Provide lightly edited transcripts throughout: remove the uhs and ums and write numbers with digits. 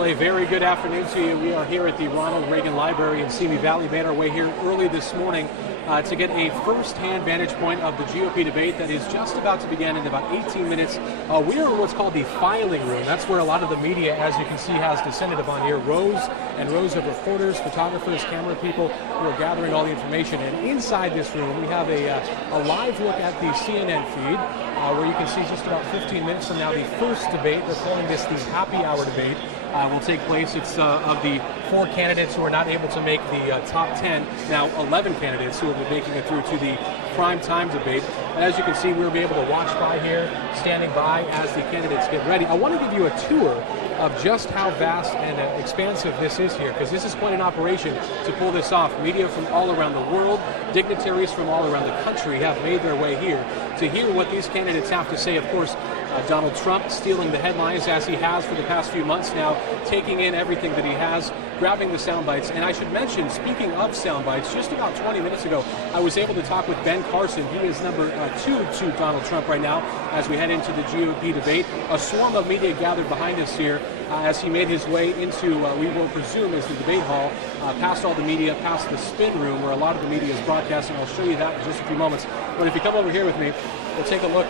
Well, a very good afternoon to you. We are here at the Ronald Reagan Library in Simi Valley. Made our way here early this morning to get a first-hand vantage point of the GOP debate that is just about to begin in about 18 minutes. We are in what's called the filing room. That's where a lot of the media, as you can see, has descended upon here. Rows and rows of reporters, photographers, camera people who are gathering all the information. And inside this room, we have a live look at the CNN feed, where you can see just about 15 minutes from now the first debate. They're calling this the happy hour debate. Will take place. It's of the 4 candidates who are not able to make the top 10, now 11 candidates who will be making it through to the prime time debate. And as you can see, we'll be able to watch by here, standing by as the candidates get ready. I want to give you a tour of just how vast and expansive this is here, because this is quite an operation to pull this off. Media from all around the world, dignitaries from all around the country have made their way here to hear what these candidates have to say. Of course, Donald Trump stealing the headlines as he has for the past few months now, taking in everything that he has, grabbing the sound bites. And I should mention, speaking of sound bites, just about 20 minutes ago, I was able to talk with Ben Carson. He is number 2 to Donald Trump right now as we head into the GOP debate. A swarm of media gathered behind us here as he made his way into, we will presume, is the debate hall, past all the media, past the spin room where a lot of the media is broadcasting. I'll show you that in just a few moments. But if you come over here with me, we'll take a look.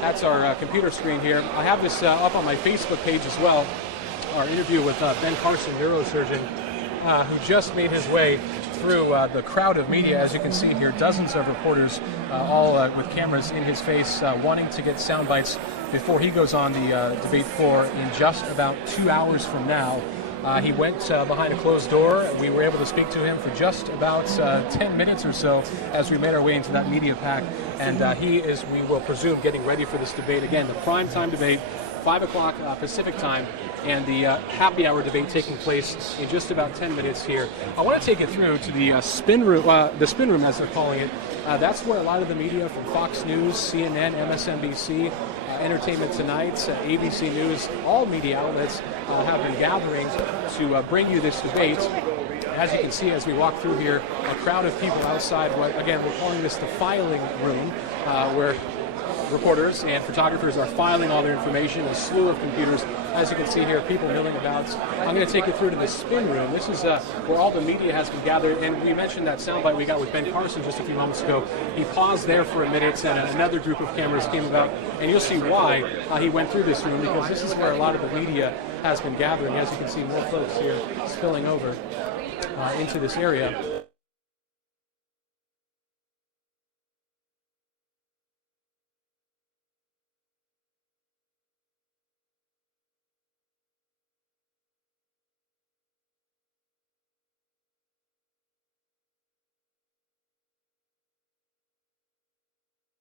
That's our computer screen here. I have this up on my Facebook page as well, our interview with Ben Carson, neurosurgeon, who just made his way through the crowd of media. As you can see here, dozens of reporters, all with cameras in his face, wanting to get sound bites before he goes on the debate floor in just about 2 hours from now. He went behind a closed door. We were able to speak to him for just about 10 minutes or so as we made our way into that media pack. And he is, we will presume, getting ready for this debate. Again, the prime time debate, 5 o'clock Pacific time, and the happy hour debate taking place in just about 10 minutes here. I want to take it through to the spin room as they're calling it. That's where a lot of the media from Fox News, CNN, MSNBC, Entertainment Tonight, ABC News, all media outlets have been gathering to bring you this debate. As you can see, as we walk through here, a crowd of people outside. Again, we're calling this the filing room, where reporters and photographers are filing all their information, a slew of computers. As you can see here, people milling about. I'm going to take you through to the spin room. This is where all the media has been gathered, and we mentioned that soundbite we got with Ben Carson just a few moments ago. He paused there for a minute, and another group of cameras came about, and you'll see why he went through this room, because this is where a lot of the media has been gathering. As you can see, more folks here spilling over into this area.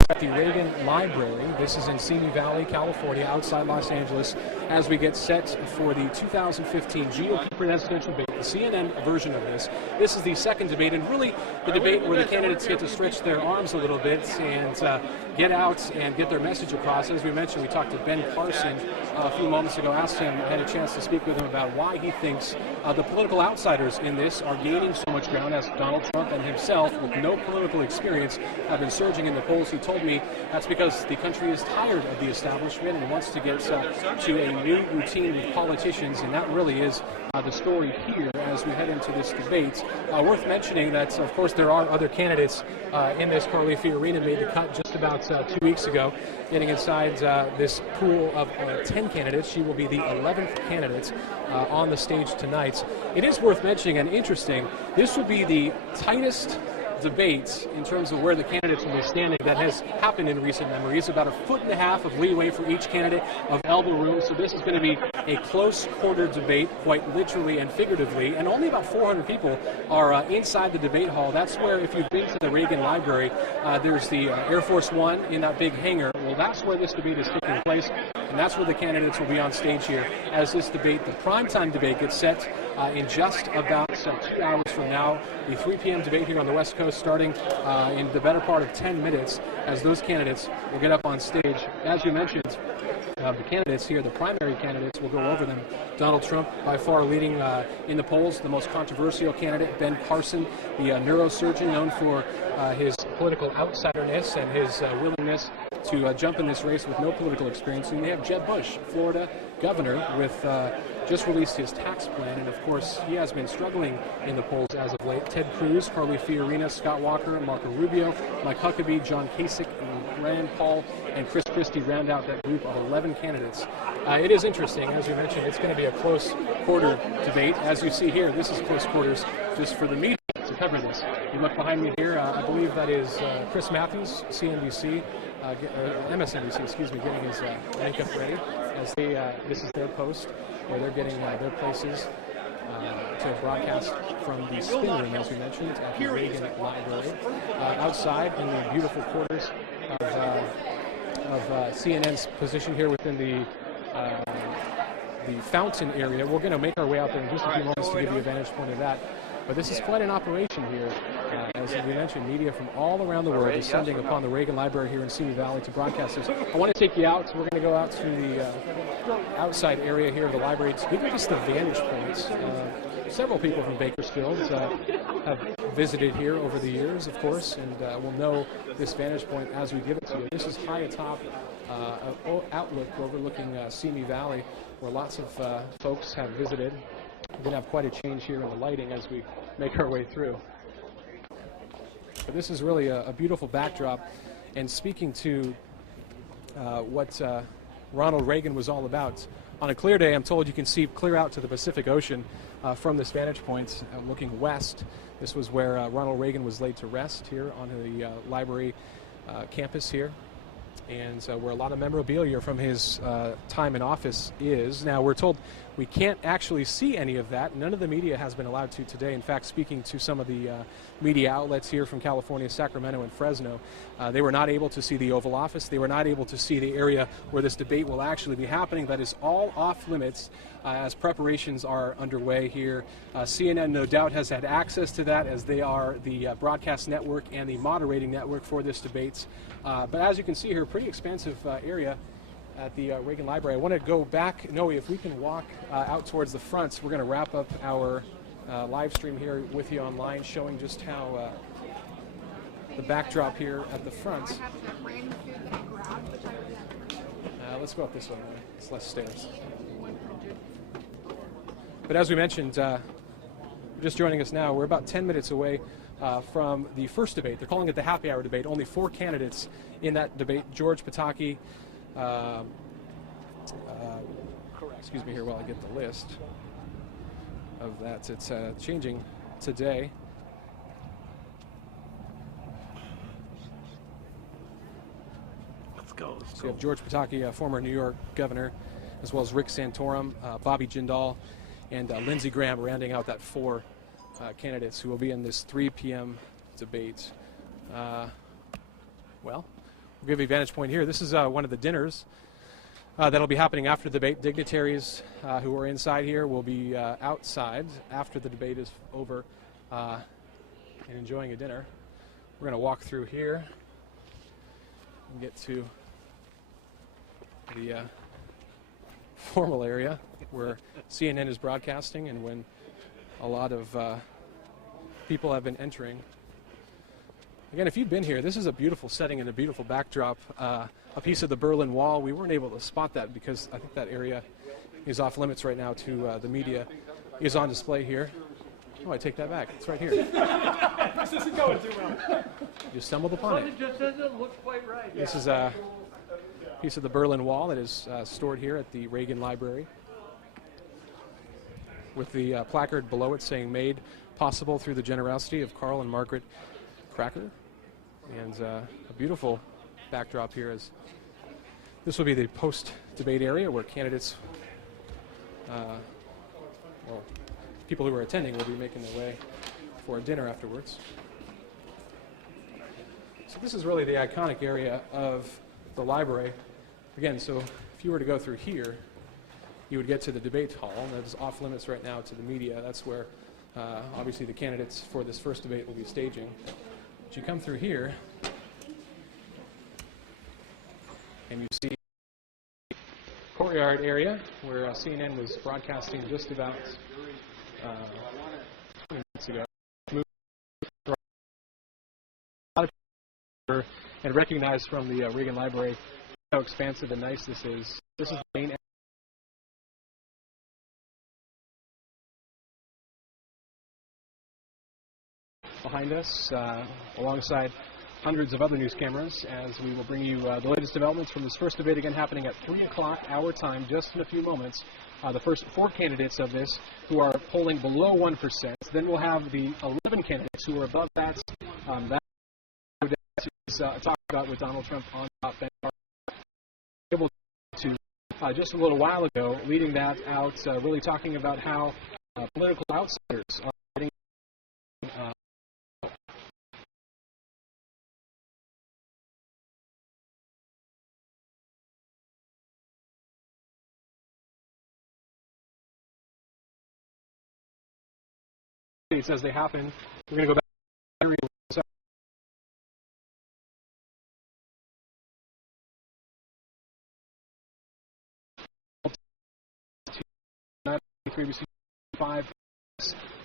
At the Reagan Library. This is in Simi Valley, California, outside Los Angeles, as we get set for the 2015 GOP presidential debate, the CNN version of this. This is the second debate, and really the debate where the candidates get to stretch their arms a little bit and get out and get their message across. As we mentioned, we talked to Ben Carson a few moments ago, asked him, had a chance to speak with him about why he thinks the political outsiders in this are gaining so much ground, as Donald Trump and himself, with no political experience, have been surging in the polls. He told me that's because the country is tired of the establishment and wants to get to a new routine with politicians, and that really is the story here as we head into this debate. Worth mentioning that, of course, there are other candidates in this. Carly Fiorina made the cut just about 2 weeks ago, getting inside this pool of 10 candidates. She will be the 11th candidate on the stage tonight. It is worth mentioning and interesting, this will be the tightest debate in terms of where the candidates will be standing that has happened in recent memory. It's about 1.5 feet of leeway for each candidate of elbow room, so this is going to be a close quarter debate, quite literally and figuratively, and only about 400 people are inside the debate hall. That's where, if you've been to the Reagan Library, there's the Air Force One in that big hangar. Well, that's where this debate is taking place, and that's where the candidates will be on stage here as this debate, the primetime debate, gets set in just about 2 hours from now. The 3 p.m. debate here on the West Coast starting in the better part of 10 minutes as those candidates will get up on stage. As you mentioned, the candidates here, the primary candidates, will go over them. Donald Trump, by far leading in the polls, the most controversial candidate. Ben Carson, the neurosurgeon known for his political outsiderness and his willingness to jump in this race with no political experience. And we have Jeb Bush, Florida governor, with just released his tax plan, and of course he has been struggling in the polls as of late. Ted Cruz, Carly Fiorina, Scott Walker, Marco Rubio, Mike Huckabee, John Kasich, and Rand Paul, and Chris Christie round out that group of 11 candidates. It is interesting, as you mentioned, it's going to be a close quarter debate. As you see here, this is close quarters just for the media to cover this. You look behind me here, I believe that is Chris Matthews, CNBC, MSNBC, excuse me, getting his makeup ready as they, this is their post where they're getting their places to broadcast from the spin room, as we mentioned, at the Reagan Library, outside in the beautiful quarters of CNN's position here within the fountain area. We're going to make our way out there in just a few moments to give you a vantage point of that. But this is quite an operation here. As we mentioned, media from all around the world descending upon the Reagan Library here in Simi Valley to broadcast this. I want to take you out, so we're going to go out to the outside area here of the library to give you just the vantage points. Several people from Bakersfield have visited here over the years, of course, and will know this vantage point as we give it to you. This is high atop outlook overlooking Simi Valley, where lots of folks have visited. We're going to have quite a change here in the lighting as we make our way through. But this is really a beautiful backdrop, and speaking to what Ronald Reagan was all about. On a clear day, I'm told you can see clear out to the Pacific Ocean from this vantage point looking west. This was where Ronald Reagan was laid to rest here on the library campus here, and where a lot of memorabilia from his time in office is. Now, we're told we can't actually see any of that. None of the media has been allowed to today. In fact, speaking to some of the media outlets here from California, Sacramento, and Fresno, they were not able to see the Oval Office. They were not able to see the area where this debate will actually be happening. That is all off limits as preparations are underway here. CNN no doubt has had access to that, as they are the broadcast network and the moderating network for this debate. But as you can see here, pretty expansive area at the Reagan Library. I want to go back, Noe, if we can walk out towards the front. We're going to wrap up our live stream here with you online, showing just how the backdrop here at the front. Let's go up this way. It's less stairs. But as we mentioned, just joining us now, we're about 10 minutes away from the first debate. They're calling it the happy hour debate. Only 4 candidates in that debate. George Pataki, excuse me here while I get the list of that. It's changing today. Let's go. So you have George Pataki, former New York governor, as well as Rick Santorum, Bobby Jindal, and Lindsey Graham, rounding out that 4 candidates who will be in this 3 p.m. debate. Well, we'll give you a vantage point here. This is one of the dinners that'll be happening after the debate. Dignitaries who are inside here will be outside after the debate is over and enjoying a dinner. We're going to walk through here and get to the formal area where CNN is broadcasting, and when a lot of people have been entering. Again, if you've been here, this is a beautiful setting and a beautiful backdrop. A piece of the Berlin Wall, we weren't able to spot that because I think that area is off limits right now to the media, is on display here. Oh, I take that back. It's right here. This isn't going too well. You stumbled upon it. It just doesn't look quite right. This is a piece of the Berlin Wall that is stored here at the Reagan Library, with the placard below it saying "Made possible through the generosity of Carl and Margaret Cracker," and a beautiful backdrop here. As this will be the post-debate area where candidates, well, people who are attending will be making their way for a dinner afterwards. So this is really the iconic area of the library. Again, so if you were to go through here, you would get to the debate hall, and that is off limits right now to the media. That's where obviously the candidates for this first debate will be staging. But you come through here, and you see the courtyard area where CNN was broadcasting just about 20 minutes ago. A lot of people and recognize from the Reagan Library how expansive and nice this is. This is the main behind us, alongside hundreds of other news cameras, as we will bring you the latest developments from this first debate, again happening at 3 o'clock our time, just in a few moments. The first 4 candidates of this who are polling below 1%. Then we'll have the 11 candidates who are above that. That is talked about with Donald Trump on top. Ben Carson able to just a little while ago, leading that out, really talking about how political outsiders are getting. As they happen, we're going to go back to 23ABC5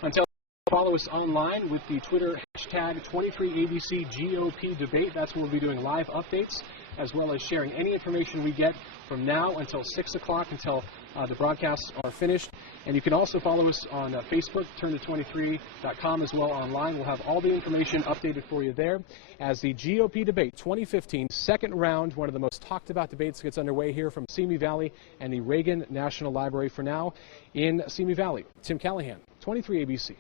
until follow us online with the Twitter hashtag 23ABC GOP debate. That's when we'll be doing live updates, as well as sharing any information we get from now until 6 o'clock, until the broadcasts are finished. And you can also follow us on Facebook, turn23.com as well online. We'll have all the information updated for you there as the GOP debate 2015 second round, one of the most talked about debates, gets underway here from Simi Valley and the Reagan National Library for now in Simi Valley. Tim Callahan, 23 ABC.